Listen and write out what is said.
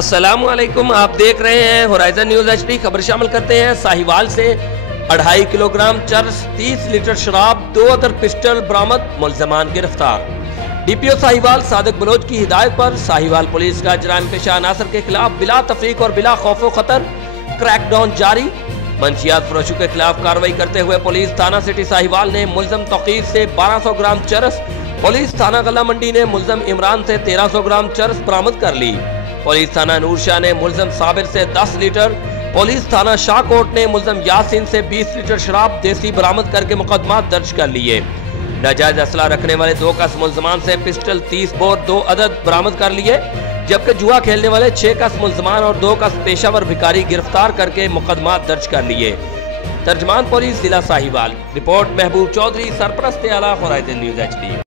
अस्सलामुअलैकुम, आप देख रहे हैं होराइजन न्यूज HD। खबर शामिल करते हैं। साहिवाल से 2.5 किलोग्राम चरस, 30 लीटर शराब, 2 अदर पिस्टल बरामद, मुल्ज़मान गिरफ्तार। DPO साहिवाल सादिक बलोच की हिदायत पर साहिवाल पुलिस का जराइम पेशा अनासर के खिलाफ बिला तफरीक और बिला खौफ खतर क्रैकडाउन जारी। मंशियात फरोशों के खिलाफ कार्रवाई करते हुए पुलिस थाना सिटी साहिवाल ने मुल्ज़म तौकीर से 1200 ग्राम चरस, पुलिस थाना गला मंडी ने मुल्ज़म इमरान से 1300 ग्राम चरस बरामद कर ली। पुलिस थाना नूरशाह ने मुल्ज़म साबिर से 10 लीटर, पुलिस थाना शाहकोट ने मुल्ज़म यासीन से 20 लीटर शराब देसी बरामद करके मुकदमा दर्ज कर लिए। नाजायज असला रखने वाले 2 कस मुल्ज़मान से पिस्टल 30 बोर 2 अदद बरामद कर लिए, जबकि जुआ खेलने वाले 6 कस मुल्ज़मान और 2 कस पेशावर भिखारी गिरफ्तार करके मुकदमा दर्ज कर लिए। तर्जमान पुलिस जिला साहिवाल। रिपोर्ट महबूब चौधरी, सरपरस्त आला, होराइजन न्यूज HD।